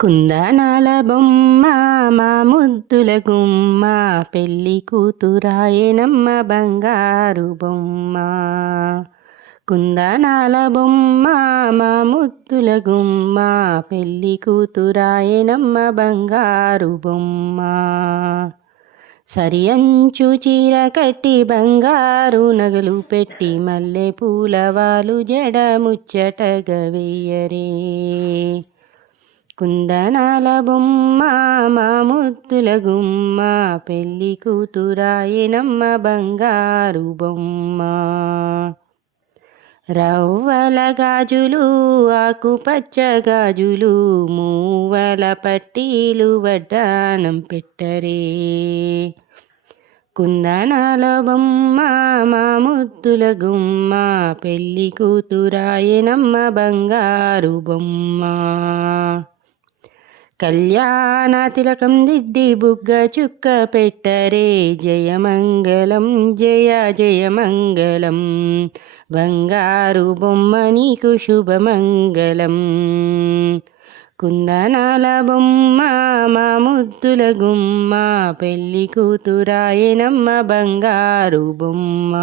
కుందనాల బొమ్మ మా ముద్దుల గుమ్మ పెళ్ళి కూతురాయనమ్మ బంగారు బొమ్మ. కుందనాల బొమ్మ మా ముద్దుల గుమ్మ పెళ్ళి కూతురాయనమ్మ బంగారు బొమ్మ. సరి అంచు చీర కట్టి బంగారు నగలు పెట్టి మల్లె పూలవాలు జడ ముచ్చటగా వెయ్యరే. కుందనాల బొమ్మ మా ముద్దుల గుమ్మ పెళ్ళి కూతురాయనమ్మ బంగారు బొమ్మ. రవ్వల గాజులు ఆకుపచ్చ గాజులు మూవల పట్టీలు వడ్డానం పెట్టరే. కుందనాల బొమ్మ మా ముద్దుల గుమ్మ పెళ్ళి కూతురాయనమ్మ బంగారు బొమ్మ. కళ్యాణ తిలకం దిద్ది బుగ్గ చుక్క పెట్టరే. జయమంగళం జయ జయమంగళం బంగారు బొమ్మ నీకు శుభమంగళం. కుందనాల బొమ్మ మా ముద్దుల గుమ్మ పెళ్ళి కూతురాయనమ్మ బంగారు బొమ్మ.